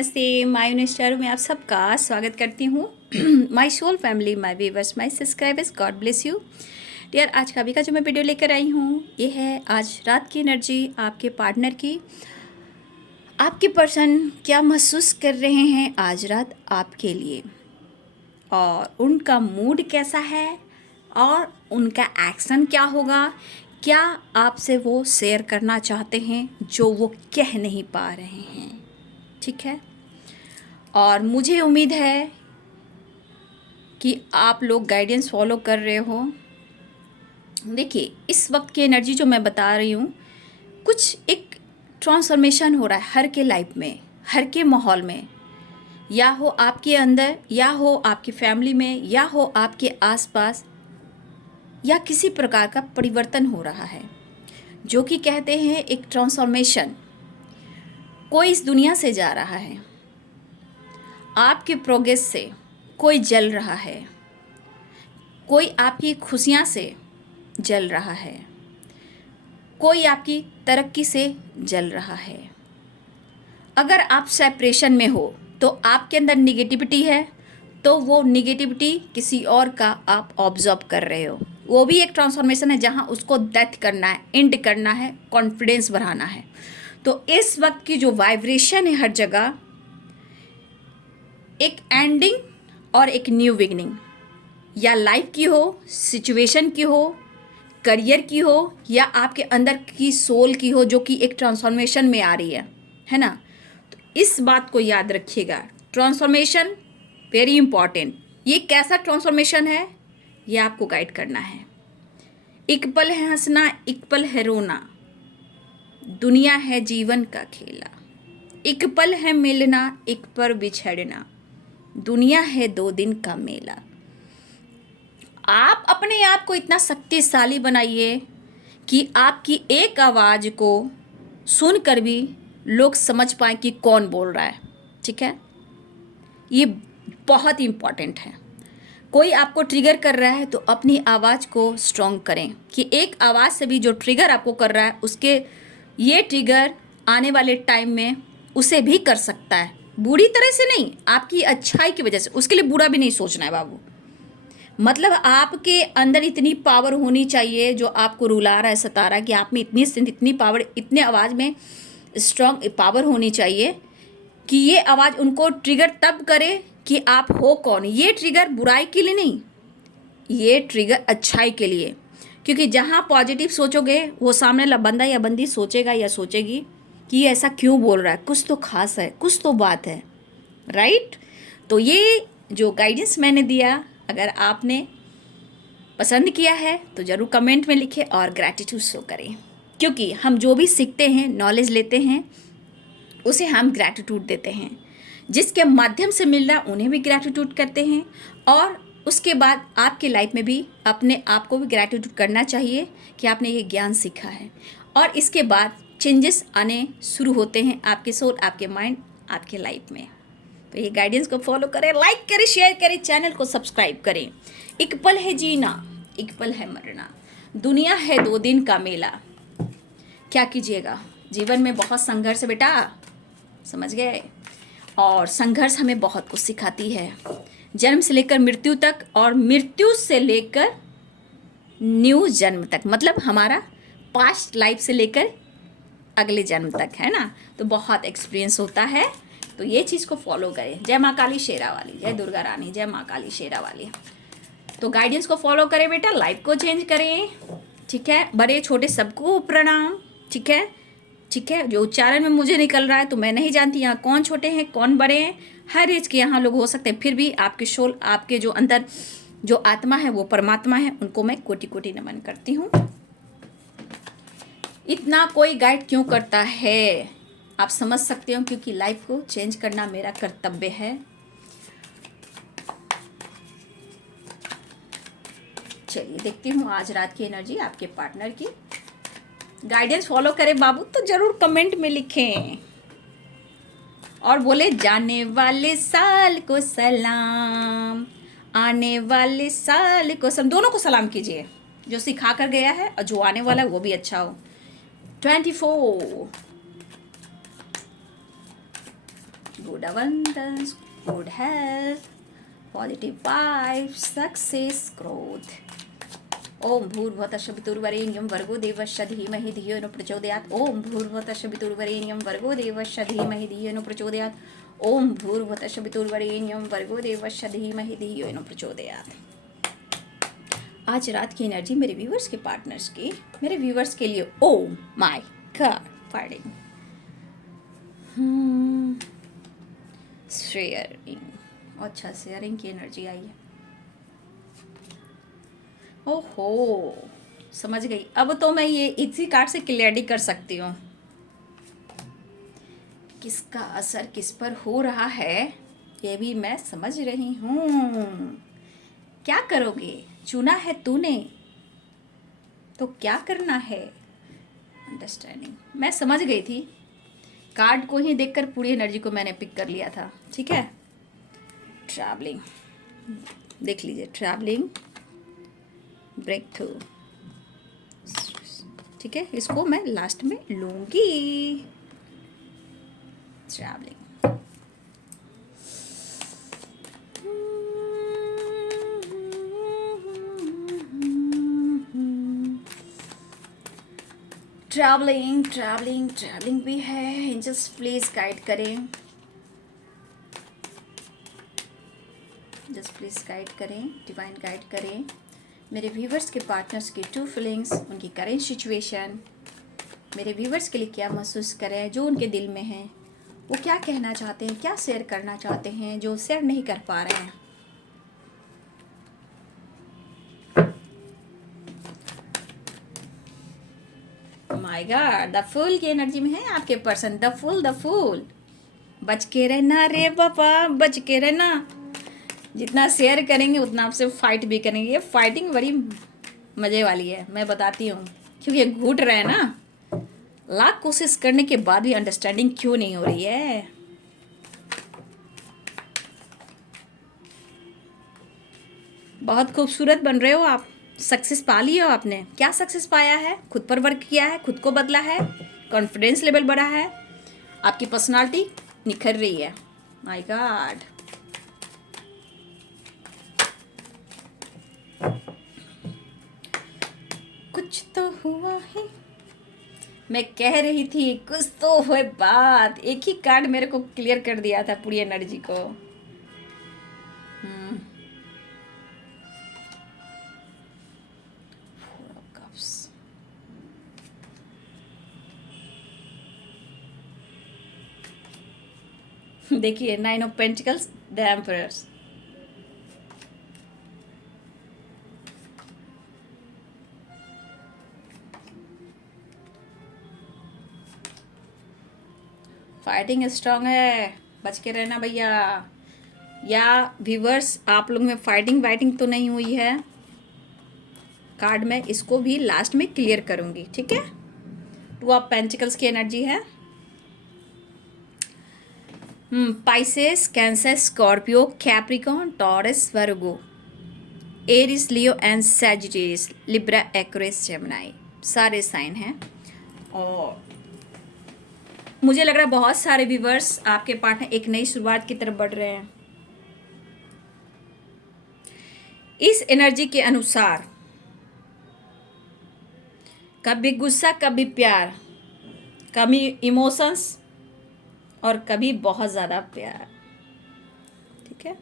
नमस्ते, my star में आप सबका स्वागत करती हूँ। My soul family, my viewers, my subscribers, God bless you dear. आज का अभी का जो मैं वीडियो लेकर आई हूँ ये है आज रात की एनर्जी आपके पार्टनर की। आपके पर्सन क्या महसूस कर रहे हैं आज रात आपके लिए, और उनका मूड कैसा है और उनका एक्शन क्या होगा, क्या आपसे वो शेयर करना चाहते हैं जो वो कह नहीं पा रहे हैं। ठीक है, और मुझे उम्मीद है कि आप लोग गाइडेंस फॉलो कर रहे हो। देखिए, इस वक्त की एनर्जी जो मैं बता रही हूँ, कुछ एक ट्रांसफॉर्मेशन हो रहा है हर के लाइफ में, हर के माहौल में, या हो आपके अंदर, या हो आपकी फैमिली में, या हो आपके आसपास, या किसी प्रकार का परिवर्तन हो रहा है जो कि कहते हैं एक ट्रांसफॉर्मेशन। कोई इस दुनिया से जा रहा है, आपके प्रोग्रेस से कोई जल रहा है, कोई आपकी खुशियाँ से जल रहा है, कोई आपकी तरक्की से जल रहा है। अगर आप सेपरेशन में हो तो आपके अंदर निगेटिविटी है, तो वो निगेटिविटी किसी और का आप ऑब्जर्व कर रहे हो। वो भी एक ट्रांसफॉर्मेशन है जहाँ उसको डेथ करना है, एंड करना है, कॉन्फिडेंस बढ़ाना है। तो इस वक्त की जो वाइब्रेशन है हर जगह, एक एंडिंग और एक न्यू बिगनिंग, या लाइफ की हो, सिचुएशन की हो, करियर की हो, या आपके अंदर की सोल की हो, जो कि एक ट्रांसफॉर्मेशन में आ रही है ना। तो इस बात को याद रखिएगा, ट्रांसफॉर्मेशन वेरी इंपॉर्टेंट। ये कैसा ट्रांसफॉर्मेशन है ये आपको गाइड करना है। एक पल है हंसना, एक पल है रोना, दुनिया है जीवन का खेला। एक पल है मिलना, एक पल बिछड़ना, दुनिया है 2 दिन का मेला। आप अपने आप को इतना शक्तिशाली बनाइए कि आपकी एक आवाज़ को सुनकर भी लोग समझ पाए कि कौन बोल रहा है। ठीक है, ये बहुत इम्पॉर्टेंट है। कोई आपको ट्रिगर कर रहा है तो अपनी आवाज़ को स्ट्रॉन्ग करें कि एक आवाज़ से भी जो ट्रिगर आपको कर रहा है, उसके ये ट्रिगर आने वाले टाइम में उसे भी कर सकता है। बुरी तरह से नहीं, आपकी अच्छाई की वजह से। उसके लिए बुरा भी नहीं सोचना है बाबू। मतलब आपके अंदर इतनी पावर होनी चाहिए जो आपको रुला रहा है, सता रहा है, कि आप में इतनी स्ट्रेंथ, इतनी पावर, इतने आवाज़ में स्ट्रॉन्ग पावर होनी चाहिए कि ये आवाज़ उनको ट्रिगर तब करे कि आप हो कौन। ये ट्रिगर बुराई के लिए नहीं, ये ट्रिगर अच्छाई के लिए। क्योंकि जहाँ पॉजिटिव सोचोगे वो सामने वाला बंदा या बंदी सोचेगा या सोचेगी कि ये ऐसा क्यों बोल रहा है, कुछ तो खास है, कुछ तो बात है, राइट। तो ये जो गाइडेंस मैंने दिया, अगर आपने पसंद किया है तो ज़रूर कमेंट में लिखें और ग्रैटिट्यूड शो करें। क्योंकि हम जो भी सीखते हैं, नॉलेज लेते हैं, उसे हम ग्रैटिट्यूड देते हैं। जिसके माध्यम से मिल रहा है उन्हें भी ग्रैटिट्यूड करते हैं, और उसके बाद आपके लाइफ में भी अपने आप को भी ग्रैटिट्यूड करना चाहिए कि आपने ये ज्ञान सीखा है। और इसके बाद चेंजेस आने शुरू होते हैं आपके सोल, आपके माइंड, आपके लाइफ में। तो ये गाइडेंस को फॉलो करें, लाइक करें, शेयर करें, चैनल को सब्सक्राइब करें। एक पल है जीना, एक पल है मरना, दुनिया है 2 दिन का मेला। क्या कीजिएगा, जीवन में बहुत संघर्ष है बेटा, समझ गए। और संघर्ष हमें बहुत कुछ सिखाती है, जन्म से लेकर मृत्यु तक, और मृत्यु से लेकर न्यू जन्म तक, मतलब हमारा पास्ट लाइफ से लेकर अगले जन्म तक, है ना। तो बहुत एक्सपीरियंस होता है, तो ये चीज़ को फॉलो करें। जय माँ काली शेरा वाली, जय दुर्गा रानी, जय माँ काली शेरा वाली। तो गाइडेंस को फॉलो करें बेटा, लाइफ को चेंज करें। ठीक है, बड़े छोटे सबको प्रणाम। ठीक है, ठीक है। जो उच्चारण में मुझे निकल रहा है तो मैं नहीं जानती यहाँ कौन छोटे हैं कौन बड़े हैं, हर एज के यहाँ लोग हो सकते हैं। फिर भी आपके सोल, आपके जो अंदर जो आत्मा है वो परमात्मा है, उनको मैं कोटि कोटि नमन करती हूँ। इतना कोई गाइड क्यों करता है आप समझ सकते हो, क्योंकि लाइफ को चेंज करना मेरा कर्तव्य है। चलिए देखती हूँ आज रात की एनर्जी आपके पार्टनर की। गाइडेंस फॉलो करें बाबू तो जरूर कमेंट में लिखें, और बोले जाने वाले साल को सलाम, आने वाले साल को सलाम। दोनों को सलाम कीजिए, जो सिखा कर गया है और जो आने वाला है वो भी अच्छा हो। 24 good abundance, good health, positive vibes, success, growth. ओम भूर्भुवस्सुः पितुर्वरेण्यं भर्गो देवस्य धीमहि धियो न प्रचोदयात्। ओम भूर्भुवस्सुः पितुर्वरेण्यं भर्गो देवस्य धीमहि धियो न प्रचोदयात्। ओम भूर्भुवस्सुः पितुर्वरेण्यं भर्गो देवस्य धीमहि धियो न प्रचोदयात्। आज रात की एनर्जी मेरे व्यूवर्स के पार्टनर्स की, मेरे व्यूवर्स के लिए। ओम माय गॉड, फाइटिंग शेयरिंग, अच्छा शेयरिंग की एनर्जी आई है। ओहो, समझ गई। अब तो मैं ये इसी कार्ड से क्लियरिटी कर सकती हूँ किसका असर किस पर हो रहा है, ये भी मैं समझ रही हूँ। क्या करोगे, चुना है तूने तो क्या करना है। अंडरस्टैंडिंग, मैं समझ गई थी। कार्ड को ही देखकर पूरी एनर्जी को मैंने पिक कर लिया था। ठीक है, ट्रैवलिंग देख लीजिए, ट्रैवलिंग, ब्रेक थ्रू। ठीक है, इसको मैं लास्ट में लूंगी। ट्रैवलिंग, ट्रैवलिंग ट्रैवलिंग ट्रैवलिंग भी है। एंजल्स प्लीज गाइड करें, जस्ट प्लीज गाइड करें, डिवाइन गाइड करें मेरे व्यूवर्स के पार्टनर्स की ट्रू फीलिंग्स, उनकी करेंट सिचुएशन, मेरे व्यूवर्स के लिए क्या महसूस करें, जो उनके दिल में है, वो क्या कहना चाहते हैं, क्या शेयर करना चाहते हैं, जो शेयर नहीं कर पा रहे हैं। माय गॉड, द फूल की एनर्जी में है आपके पर्सन। द फूल, बच के रहना रे बाबा, बच के रहना। जितना शेयर करेंगे उतना आपसे फाइट भी करेंगे। ये फाइटिंग बड़ी मज़े वाली है, मैं बताती हूँ, क्योंकि ये घूट रहे हैं ना। लाख कोशिश करने के बाद भी अंडरस्टैंडिंग क्यों नहीं हो रही है। बहुत खूबसूरत बन रहे हो आप, सक्सेस पा लिया हो आपने। क्या सक्सेस पाया है, खुद पर वर्क किया है, खुद को बदला है, कॉन्फिडेंस लेवल बढ़ा है, आपकी पर्सनालिटी निखर रही है। माय गॉड, कुछ तो हुआ है, मैं कह रही थी कुछ तो हुए बात। एक ही कार्ड मेरे को क्लियर कर दिया था पूरी एनर्जी को। Four of Cups, देखिए 9 of pentacles, the emperors. Fighting strong है, बच के रहना भैया। या व्यूवर्स, आप लोग में फाइटिंग वाइटिंग तो नहीं हुई है। कार्ड में इसको भी लास्ट में क्लियर करूंगी, ठीक है। 2 ऑफ पेंटिकल्स की एनर्जी है। Pisces, Cancer, Scorpio, Capricorn, Taurus, Virgo, Aries, Leo and Sagittarius, Libra, Aquarius, Gemini, सारे साइन हैं। और मुझे लग रहा है बहुत सारे व्यूवर्स आपके पार्टनर एक नई शुरुआत की तरफ बढ़ रहे हैं। इस एनर्जी के अनुसार कभी गुस्सा, कभी प्यार, कभी इमोशंस और कभी बहुत ज़्यादा प्यार। ठीक है,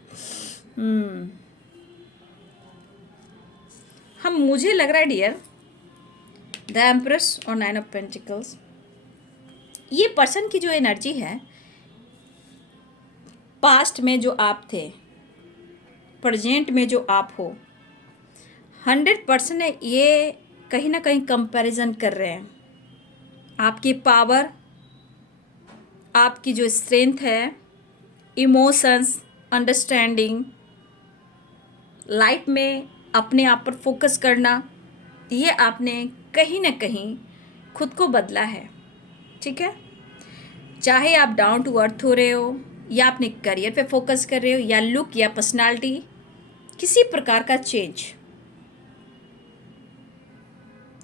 हम मुझे लग रहा है डियर, द एम्प्रेस और 9 ऑफ पेंटिकल्स, ये पर्सन की जो एनर्जी है, पास्ट में जो आप थे, प्रेजेंट में जो आप हो, 100% ये कहीं ना कहीं कंपैरिजन कर रहे हैं। आपकी पावर, आपकी जो स्ट्रेंथ है, इमोशंस, अंडरस्टैंडिंग, लाइफ में अपने आप पर फोकस करना, ये आपने कहीं ना कहीं खुद को बदला है। ठीक है, चाहे आप डाउन टू अर्थ हो रहे हो, या अपने करियर पे फोकस कर रहे हो, या लुक या पर्सनालिटी, किसी प्रकार का चेंज।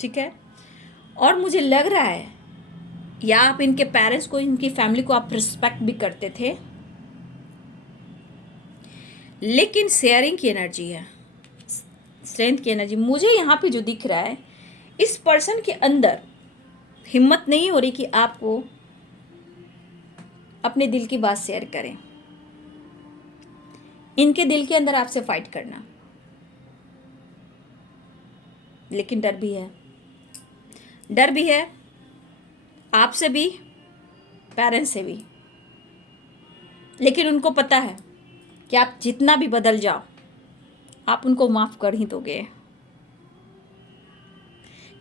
ठीक है, और मुझे लग रहा है या आप इनके पेरेंट्स को, इनकी फैमिली को आप रिस्पेक्ट भी करते थे, लेकिन शेयरिंग की एनर्जी है, स्ट्रेंथ की एनर्जी। मुझे यहाँ पे जो दिख रहा है, इस पर्सन के अंदर हिम्मत नहीं हो रही कि आपको अपने दिल की बात शेयर करें। इनके दिल के अंदर आपसे फाइट करना, लेकिन डर भी है, डर भी है आपसे भी, पेरेंट्स से भी। लेकिन उनको पता है कि आप जितना भी बदल जाओ, आप उनको माफ़ कर ही दोगे,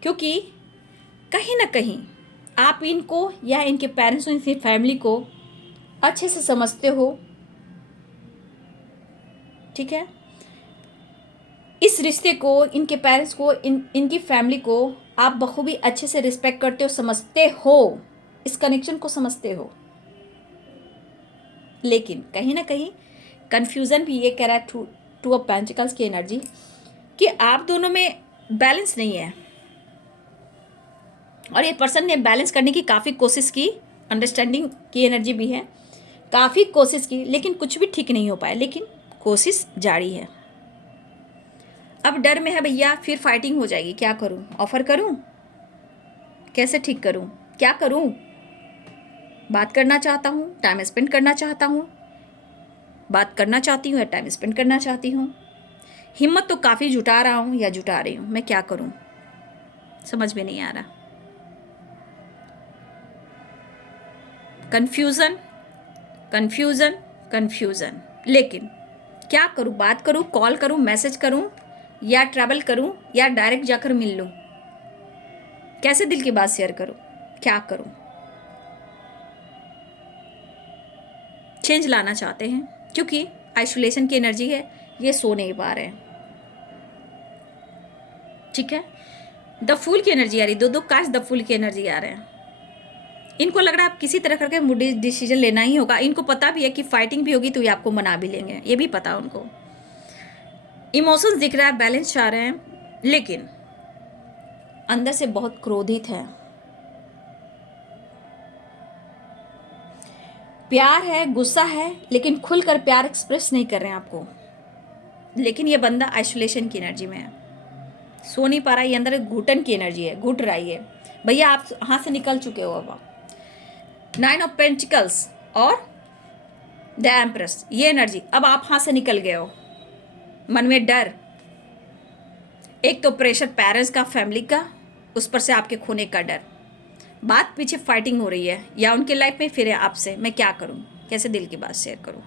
क्योंकि कहीं ना कहीं आप इनको या इनके पेरेंट्स और इनकी फैमिली को अच्छे से समझते हो। ठीक है, इस रिश्ते को, इनके पेरेंट्स को, इनकी फैमिली को आप बखूबी अच्छे से रिस्पेक्ट करते हो, समझते हो, इस कनेक्शन को समझते हो। लेकिन कहीं ना कहीं कन्फ्यूज़न भी ये कह रहा है टू ऑफ पेंटिकल्स की एनर्जी कि आप दोनों में बैलेंस नहीं है, और ये पर्सन ने बैलेंस करने की काफ़ी कोशिश की, अंडरस्टैंडिंग की एनर्जी भी है, काफ़ी कोशिश की, लेकिन कुछ भी ठीक नहीं हो पाया, लेकिन कोशिश जारी है। अब डर में है भैया, फिर फाइटिंग हो जाएगी, क्या करूं? ऑफर करूं? कैसे ठीक करूं? क्या करूं? बात करना चाहता हूं, टाइम स्पेंड करना चाहता हूं, बात करना चाहती हूँ या टाइम स्पेंड करना चाहती हूँ। हिम्मत तो काफ़ी जुटा रहा हूँ या जुटा रही हूँ, मैं क्या करूँ? समझ में नहीं आ रहा। Confusion, confusion, confusion. लेकिन क्या करूँ? बात करूँ, कॉल करूँ, मैसेज करूँ, या ट्रैवल करूँ, या डायरेक्ट जाकर मिल लूँ? कैसे दिल की बात शेयर करूँ? क्या करूँ? चेंज लाना चाहते हैं, क्योंकि आइसोलेशन की एनर्जी है, ये सो नहीं पा रहे हैं। ठीक है, द फूल की एनर्जी आ रही, दो कार्ड्स द फूल की एनर्जी आ रहे हैं। इनको लग रहा है आप किसी तरह करके मुझे डिसीजन लेना ही होगा। इनको पता भी है कि फाइटिंग भी होगी तो ये आपको मना भी लेंगे, ये भी पता उनको। इमोशंस दिख रहा है, बैलेंस चाह रहे हैं, लेकिन अंदर से बहुत क्रोधित है। प्यार है, गुस्सा है, लेकिन खुलकर प्यार एक्सप्रेस नहीं कर रहे हैं आपको। लेकिन ये बंदा आइसोलेशन की एनर्जी में है, सो नहीं पा रहा है, ये अंदर घुटन की एनर्जी है, घुट रही है। भैया आप हाथ से निकल चुके हो अब। 9 ऑफ पेंटिकल्स और द एम्प्रेस, ये एनर्जी, अब आप हाथ से निकल गए हो। मन में डर, एक तो प्रेशर पेरेंट्स का, फैमिली का, उस पर से आपके खोने का डर, बात पीछे फाइटिंग हो रही है, या उनके लाइफ में फिर है आपसे, मैं क्या करूं? कैसे दिल की बात शेयर करूं?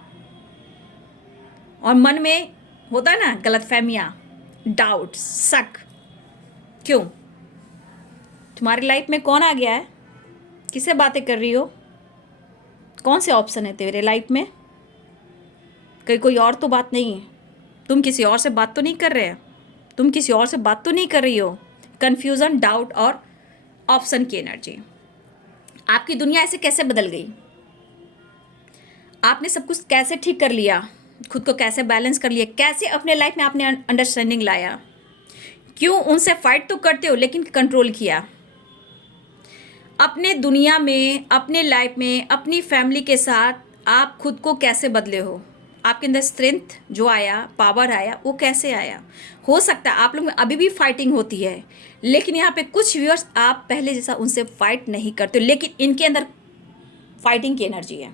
और मन में होता है ना गलतफहमियां, डाउट, शक। क्यों? तुम्हारी लाइफ में कौन आ गया है? किससे बातें कर रही हो? कौन से ऑप्शन है तेरे लाइफ में? कहीं कोई और तो बात नहीं है? तुम किसी और से बात तो नहीं कर रहे हो? तुम किसी और से बात तो नहीं कर रही हो? कन्फ्यूज़न, डाउट और ऑप्शन की एनर्जी। आपकी दुनिया ऐसे कैसे बदल गई? आपने सब कुछ कैसे ठीक कर लिया? खुद को कैसे बैलेंस कर लिया? कैसे अपने लाइफ में आपने अंडरस्टैंडिंग लाया? क्यों उनसे फाइट तो करते हो लेकिन कंट्रोल किया? अपने दुनिया में, अपने लाइफ में, अपनी फैमिली के साथ आप खुद को कैसे बदले हो? आपके अंदर स्ट्रेंथ जो आया, पावर आया, वो कैसे आया? हो सकता है आप लोग में अभी भी फाइटिंग होती है, लेकिन यहाँ पे कुछ व्यूअर्स आप पहले जैसा उनसे फाइट नहीं करते, लेकिन इनके अंदर फाइटिंग की एनर्जी है।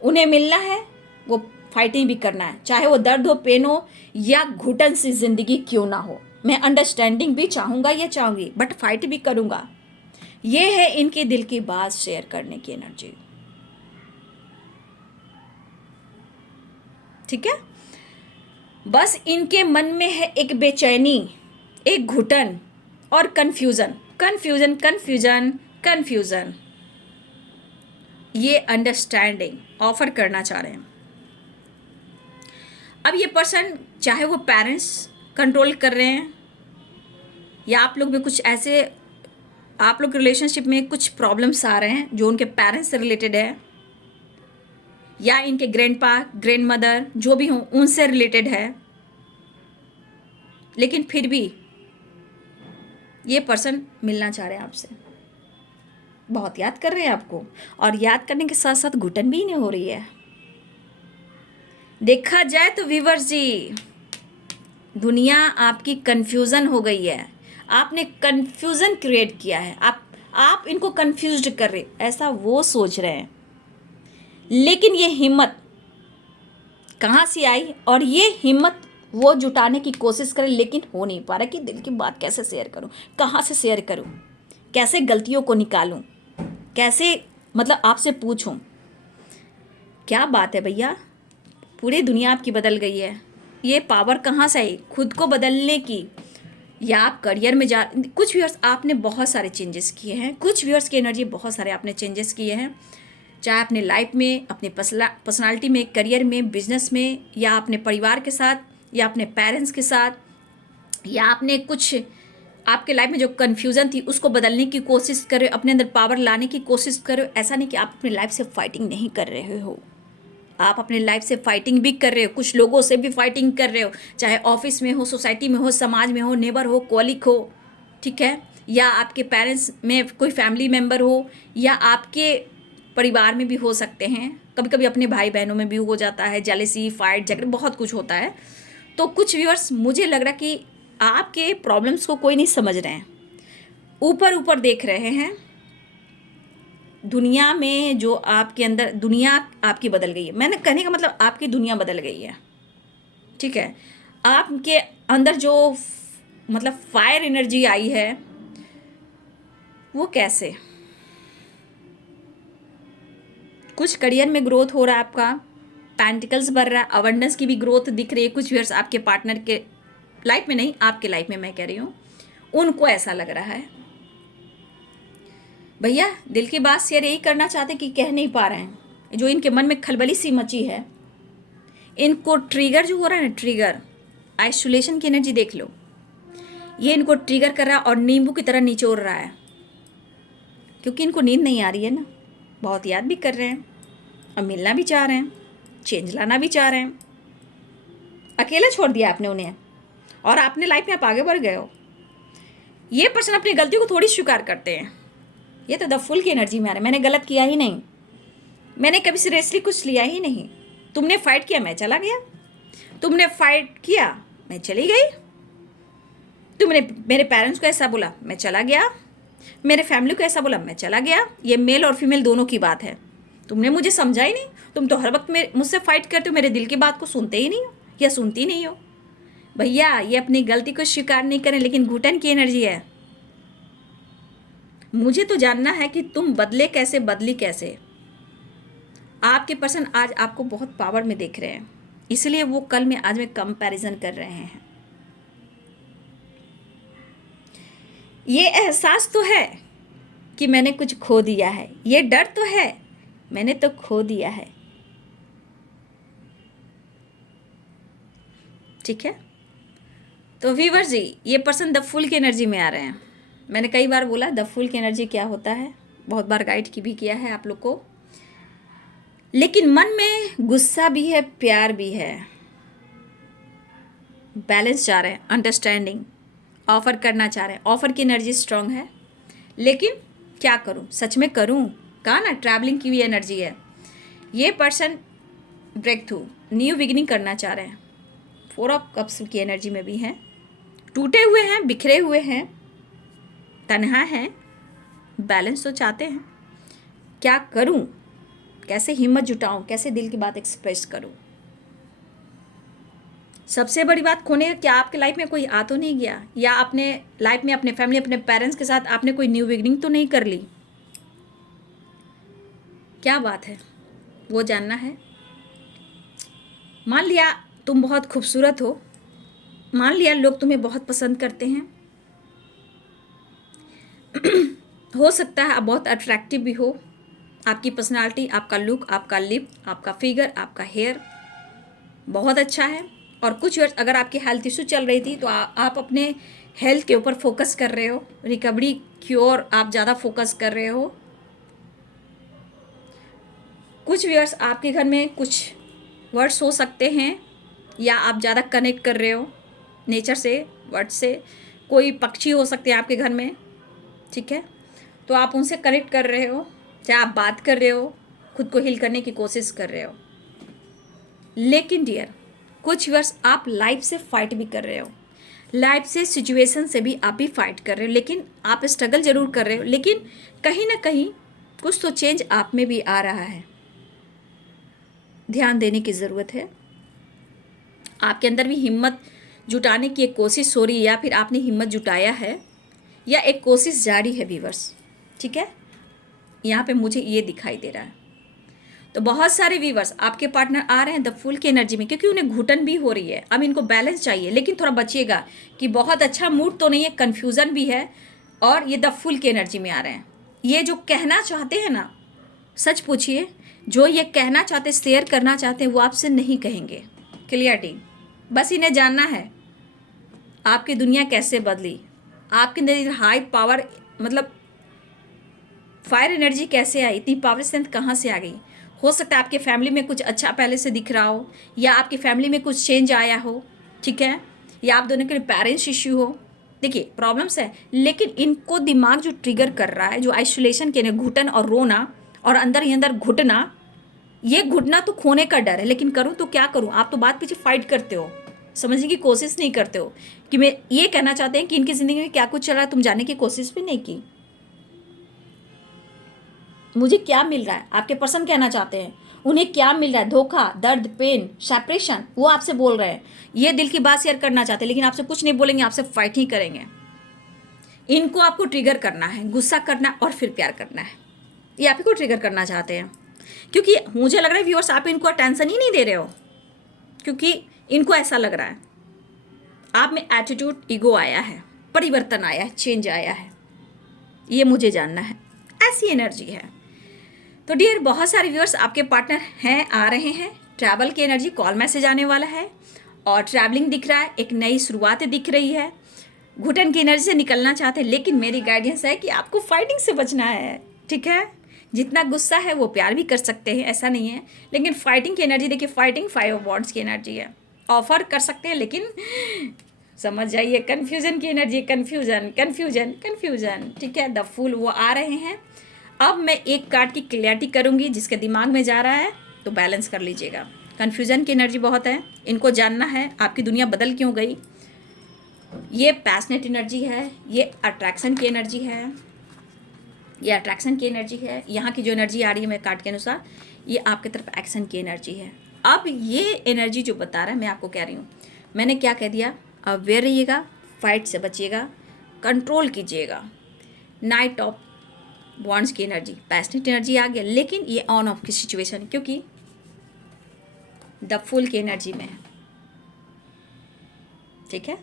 उन्हें मिलना है, वो फाइटिंग भी करना है, चाहे वो दर्द हो, पेन हो, या घुटन सी जिंदगी क्यों ना हो। मैं अंडरस्टैंडिंग भी चाहूँगा या चाहूँगी, बट फाइट भी करूँगा। ये है इनके दिल की बात शेयर करने की एनर्जी। ठीक है, बस इनके मन में है एक बेचैनी, एक घुटन और कन्फ्यूजन, कन्फ्यूजन, कन्फ्यूजन, कन्फ्यूजन। ये अंडरस्टैंडिंग ऑफर करना चाह रहे हैं। अब ये पर्सन, चाहे वो पेरेंट्स कंट्रोल कर रहे हैं, या आप लोग में कुछ ऐसे, आप लोग रिलेशनशिप में कुछ प्रॉब्लम्स आ रहे हैं जो उनके पेरेंट्स से रिलेटेड है, या इनके ग्रैंडपा, ग्रैंड मदर जो भी हों उनसे रिलेटेड है, लेकिन फिर भी ये पर्सन मिलना चाह रहे हैं आपसे, बहुत याद कर रहे हैं आपको, और याद करने के साथ साथ घुटन भी नहीं हो रही है। देखा जाए तो व्यूअर्स जी, दुनिया आपकी कंफ्यूजन हो गई है। आपने कंफ्यूजन क्रिएट किया है। आप इनको कंफ्यूज्ड कर रहे, ऐसा वो सोच रहे हैं। लेकिन ये हिम्मत कहाँ से आई, और ये हिम्मत वो जुटाने की कोशिश करें, लेकिन हो नहीं पा रहा कि दिल की बात कैसे शेयर करूं, कहाँ से शेयर करूं, कैसे गलतियों को निकालूं, कैसे मतलब आपसे पूछूं। क्या बात है भैया, पूरी दुनिया आपकी बदल गई है। ये पावर कहाँ से आई खुद को बदलने की, या आप करियर में जा, कुछ व्यूअर्स आपने बहुत सारे चेंजेस किए हैं, कुछ व्यूअर्स की एनर्जी बहुत सारे आपने चेंजेस किए हैं, चाहे अपने लाइफ में, अपने पर्सनालिटी में, करियर में, बिजनेस में, या अपने परिवार के साथ, या अपने पेरेंट्स के साथ, या आपने कुछ आपके लाइफ में जो कन्फ्यूज़न थी उसको बदलने की कोशिश कर रहे हो, अपने अंदर पावर लाने की कोशिश कर रहे हो। ऐसा नहीं कि आप अपनी लाइफ से फाइटिंग नहीं कर रहे हो, आप अपने लाइफ से फाइटिंग भी कर रहे हो, कुछ लोगों से भी फाइटिंग कर रहे हो, चाहे ऑफिस में हो, सोसाइटी में हो, समाज में हो, नेबर हो, कॉलिग हो, ठीक है, या आपके पेरेंट्स में कोई फैमिली मेम्बर हो, या आपके परिवार में भी हो सकते हैं। कभी कभी अपने भाई बहनों में भी हो जाता है, जेलेसी, फाइट, झगड़े, बहुत कुछ होता है। तो कुछ व्यूअर्स मुझे लग रहा कि आपके प्रॉब्लम्स को कोई नहीं समझ रहे हैं, ऊपर ऊपर देख रहे हैं। दुनिया में जो आपके अंदर, दुनिया आपकी बदल गई है, मैंने कहने का मतलब आपकी दुनिया बदल गई है, ठीक है। आपके अंदर जो मतलब फायर एनर्जी आई है, वो कैसे, कुछ करियर में ग्रोथ हो रहा है आपका, पेंटिकल्स बढ़ रहा है, अवेंडेंस की भी ग्रोथ दिख रही है। कुछ व्यूअर्स आपके पार्टनर के लाइफ में नहीं, आपके लाइफ में मैं कह रही हूँ, उनको ऐसा लग रहा है। भैया दिल की बात शेयर यही करना चाहते कि कह नहीं पा रहे हैं, जो इनके मन में खलबली सी मची है, इनको ट्रिगर जो हो रहा है ना, ट्रिगर आइसोलेशन की एनर्जी देख लो, ये इनको ट्रिगर कर रहा है और नींबू की तरह निचोड़ रहा है, क्योंकि इनको नींद नहीं आ रही है ना, बहुत याद भी कर रहे हैं और मिलना भी चाह रहे हैं, चेंज लाना भी चाह रहे हैं। अकेला छोड़ दिया आपने उन्हें और आपने लाइफ में आप आगे बढ़ गए हो। ये पर्सन अपनी गलतियों को थोड़ी स्वीकार करते हैं। ये तो द फुल की एनर्जी में आ रहा है, मैंने गलत किया ही नहीं, मैंने कभी सीरियसली कुछ लिया ही नहीं। तुमने फाइट किया, मैं चला गया, तुमने फाइट किया, मैं चली गई, तुमने मेरे पेरेंट्स को ऐसा बोला, मैं चला गया, मेरे फैमिली को ऐसा बोला, मैं चला गया। ये मेल और फीमेल दोनों की बात है। तुमने मुझे समझा ही नहीं, तुम तो हर वक्त मुझसे फाइट करते हो, मेरे दिल की बात को सुनते ही नहीं हो या सुनती नहीं हो। भैया ये अपनी गलती को स्वीकार नहीं करें, लेकिन घुटन की एनर्जी है। मुझे तो जानना है कि तुम बदले कैसे, बदली कैसे। आपके पर्सन आज आपको बहुत पावर में देख रहे हैं, इसलिए वो कल में आज में कंपैरिजन कर रहे हैं। ये एहसास तो है कि मैंने कुछ खो दिया है, ये डर तो है मैंने तो खो दिया है, ठीक है। तो व्यूअर्स जी, ये पर्सन द फुल की एनर्जी में आ रहे हैं। मैंने कई बार बोला द फुल की एनर्जी क्या होता है, बहुत बार गाइड की भी किया है आप लोग को, लेकिन मन में गुस्सा भी है, प्यार भी है, बैलेंस चाह रहे हैं, अंडरस्टैंडिंग ऑफर करना चाह रहे हैं। ऑफर की एनर्जी स्ट्रांग है, लेकिन क्या करूं, सच में करूं, कहा ना ट्रैवलिंग की भी एनर्जी है। ये person breakthrough, new beginning करना चाह रहे हैं। 4 ऑफ कप्स की एनर्जी में भी हैं, टूटे हुए हैं, बिखरे हुए हैं, तन्हा हैं, बैलेंस तो चाहते हैं। क्या करूं, कैसे हिम्मत जुटाऊं, कैसे दिल की बात एक्सप्रेस करूं। सबसे बड़ी बात, खोने का क्या आपके लाइफ में कोई आ तो नहीं गया, या अपने लाइफ में अपने फैमिली, अपने पेरेंट्स के साथ आपने कोई न्यू बिगिनिंग तो नहीं कर ली। क्या बात है, वो जानना है। मान लिया तुम बहुत खूबसूरत हो, मान लिया लोग तुम्हें बहुत पसंद करते हैं, हो सकता है आप बहुत अट्रैक्टिव भी हो, आपकी पर्सनालिटी, आपका लुक, आपका लिप, आपका फिगर, आपका हेयर बहुत अच्छा है। और कुछ वर्ष अगर आपकी हेल्थ इशू चल रही थी तो आप अपने हेल्थ के ऊपर फोकस कर रहे हो, रिकवरी की ओर आप ज़्यादा फोकस कर रहे हो। कुछ व्यूअर्स आपके घर में कुछ वर्ड्स हो सकते हैं, या आप ज़्यादा कनेक्ट कर रहे हो नेचर से, वर्ड से। कोई पक्षी हो सकते हैं आपके घर में, ठीक है, तो आप उनसे कनेक्ट कर रहे हो, चाहे आप बात कर रहे हो, खुद को हील करने की कोशिश कर रहे हो। लेकिन डियर कुछ व्यूअर्स आप लाइफ से फाइट भी कर रहे हो, लाइफ से सिचुएशन से भी आप भी फाइट कर रहे हो, लेकिन आप स्ट्रगल जरूर कर रहे हो, लेकिन कहीं ना कहीं कुछ तो चेंज आप में भी आ रहा है। ध्यान देने की ज़रूरत है। आपके अंदर भी हिम्मत जुटाने की एक कोशिश हो रही है, या फिर आपने हिम्मत जुटाया है, या एक कोशिश जारी है व्यूअर्स। ठीक है, यहाँ पे मुझे ये दिखाई दे रहा है। तो बहुत सारे व्यूअर्स आपके पार्टनर आ रहे हैं द फुल की एनर्जी में, क्योंकि उन्हें घुटन भी हो रही है। अब इनको बैलेंस चाहिए, लेकिन थोड़ा बचिएगा कि बहुत अच्छा मूड तो नहीं है, कन्फ्यूज़न भी है, और ये द फुल की एनर्जी में आ रहे हैं। ये जो कहना चाहते हैं ना, सच पूछिए, जो ये कहना चाहते, शेयर करना चाहते हैं, वो आपसे नहीं कहेंगे। क्लियरिटी, बस इन्हें जानना है आपकी दुनिया कैसे बदली, आपके अंदर हाई पावर, मतलब फायर एनर्जी कैसे आई, इतनी पावर स्ट्रेंथ कहाँ से आ गई। हो सकता है आपके फैमिली में कुछ अच्छा पहले से दिख रहा हो, या आपकी फैमिली में कुछ चेंज आया हो, ठीक है, या आप दोनों के पेरेंट्स इश्यू हो। देखिए प्रॉब्लम्स है, लेकिन इनको दिमाग जो ट्रिगर कर रहा है, जो आइसोलेशन के घुटन और रोना और अंदर ही अंदर घुटना, ये घुटना तो खोने का डर है, लेकिन करूँ तो क्या करूँ। आप तो बात पीछे फाइट करते हो, समझने की कोशिश नहीं करते हो कि मैं ये कहना चाहते हैं कि इनकी ज़िंदगी में क्या कुछ चल रहा है, तुम जानने की कोशिश भी नहीं की। मुझे क्या मिल रहा है, आपके पर्सन कहना चाहते हैं, उन्हें क्या मिल रहा है, धोखा, दर्द, पेन, सेपरेशन, वो आपसे बोल रहे हैं। ये दिल की बात शेयर करना चाहते हैं, लेकिन आपसे कुछ नहीं बोलेंगे, आपसे फाइट ही करेंगे। इनको आपको ट्रिगर करना है, गुस्सा करना और फिर प्यार करना है। ये आप ही को ट्रिगर करना चाहते हैं, क्योंकि मुझे लग रहा है व्यूअर्स आप इनको टेंशन ही नहीं दे रहे हो, क्योंकि इनको ऐसा लग रहा है आप में एटीट्यूड, ईगो आया है, परिवर्तन आया है, चेंज आया है। ये मुझे जानना है, ऐसी एनर्जी है। तो डियर बहुत सारे व्यूअर्स आपके पार्टनर हैं, आ रहे हैं। ट्रैवल की एनर्जी, कॉल मैसेज आने वाला है, और ट्रैवलिंग दिख रहा है, एक नई शुरुआत दिख रही है। घुटन की एनर्जी से निकलना चाहते हैं, लेकिन मेरी गाइडेंस है कि आपको फाइटिंग से बचना है। ठीक है, जितना गुस्सा है वो प्यार भी कर सकते हैं, ऐसा नहीं है, लेकिन फाइटिंग की एनर्जी देखिए, फाइटिंग 5 ऑफ वॉन्ड्स की एनर्जी है। ऑफर कर सकते हैं, लेकिन समझ जाइए कन्फ्यूजन की एनर्जी, कन्फ्यूजन कन्फ्यूजन कन्फ्यूजन। ठीक है, द फूल वो आ रहे हैं। अब मैं एक कार्ड की क्लियरिटी करूंगी, जिसके दिमाग में जा रहा है तो बैलेंस कर लीजिएगा। कन्फ्यूजन की एनर्जी बहुत है, इनको जानना है आपकी दुनिया बदल क्यों गई। ये पैशनेट एनर्जी है, ये अट्रैक्शन की एनर्जी है, ये अट्रैक्शन की एनर्जी है। यहाँ की जो एनर्जी आ रही है मेरे कार्ड के अनुसार, ये आपकी तरफ एक्शन की एनर्जी है। अब ये एनर्जी जो बता रहा है, मैं आपको कह रही हूँ, मैंने क्या कह दिया, अवेयर रहिएगा, फाइट से बचिएगा, कंट्रोल कीजिएगा। नाइट ऑफ वॉन्ड्स की एनर्जी, पैशनेट एनर्जी आ गया, लेकिन ये ऑन ऑफ की सिचुएशन, क्योंकि द फुल की एनर्जी में है। ठीक है,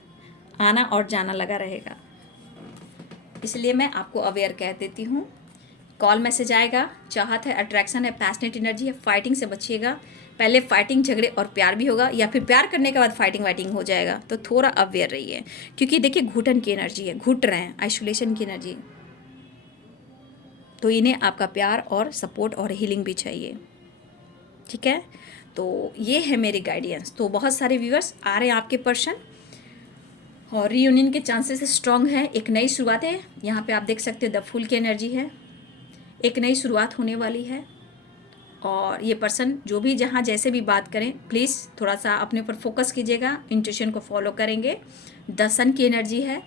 आना और जाना लगा रहेगा, इसलिए मैं आपको अवेयर कह देती हूँ। कॉल मैसेज आएगा, चाहत है, अट्रैक्शन है, पैशनेट एनर्जी है, फाइटिंग से बचिएगा। पहले फाइटिंग, झगड़े और प्यार भी होगा, या फिर प्यार करने के बाद फाइटिंग वाइटिंग हो जाएगा, तो थोड़ा अवेयर रहिए, क्योंकि देखिए घुटन की एनर्जी है, घुट रहे हैं, आइसोलेशन की एनर्जी, तो इन्हें आपका प्यार और सपोर्ट और हीलिंग भी चाहिए। ठीक है, तो ये है मेरी गाइडेंस। तो बहुत सारे व्यूअर्स आ रहे हैं आपके पर्सन, और रीयूनियन के चांसेस स्ट्रॉन्ग है। एक नई शुरुआत है, यहाँ पे आप देख सकते हो द फुल की एनर्जी है, एक नई शुरुआत होने वाली है। और ये पर्सन जो भी जहाँ जैसे भी बात करें, प्लीज़ थोड़ा सा अपने ऊपर फोकस कीजिएगा, इंट्यूशन को फॉलो करेंगे। द सन की एनर्जी है,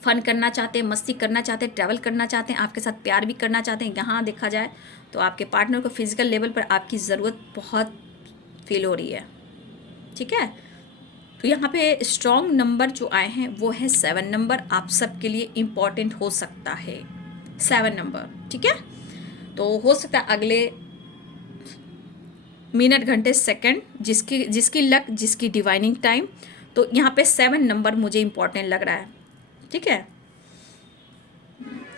फन करना चाहते हैं, मस्ती करना चाहते हैं, ट्रैवल करना चाहते हैं, आपके साथ प्यार भी करना चाहते हैं। यहाँ देखा जाए तो आपके पार्टनर को फिजिकल लेवल पर आपकी ज़रूरत बहुत फील हो रही है। ठीक है, तो यहाँ पे स्ट्रॉन्ग नंबर जो आए हैं वो है 7 नंबर, आप सबके लिए इम्पॉर्टेंट हो सकता है 7 नंबर। ठीक है, तो हो सकता है अगले मिनट, घंटे, सेकंड, जिसकी लक, जिसकी डिवाइनिंग टाइम, तो यहाँ पे 7 नंबर मुझे इम्पॉर्टेंट लग रहा है। ठीक है,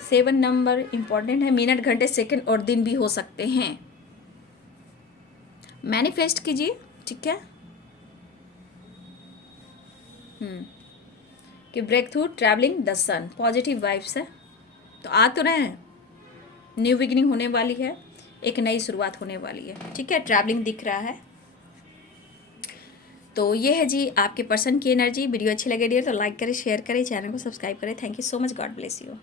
7 नंबर इम्पॉर्टेंट है, मिनट, घंटे, सेकंड और दिन भी हो सकते हैं। मैनिफेस्ट कीजिए। ठीक है, कि breakthrough, travelling, the sun, positive vibes है, तो आ तो रहे हैं, न्यू बिगिनिंग होने वाली है, एक नई शुरुआत होने वाली है। ठीक है, ट्रैवलिंग दिख रहा है। तो ये है जी आपके पर्सन की एनर्जी। वीडियो अच्छी लगे डियर तो लाइक करें, शेयर करें, चैनल को सब्सक्राइब करें। Thank you so much, God bless you.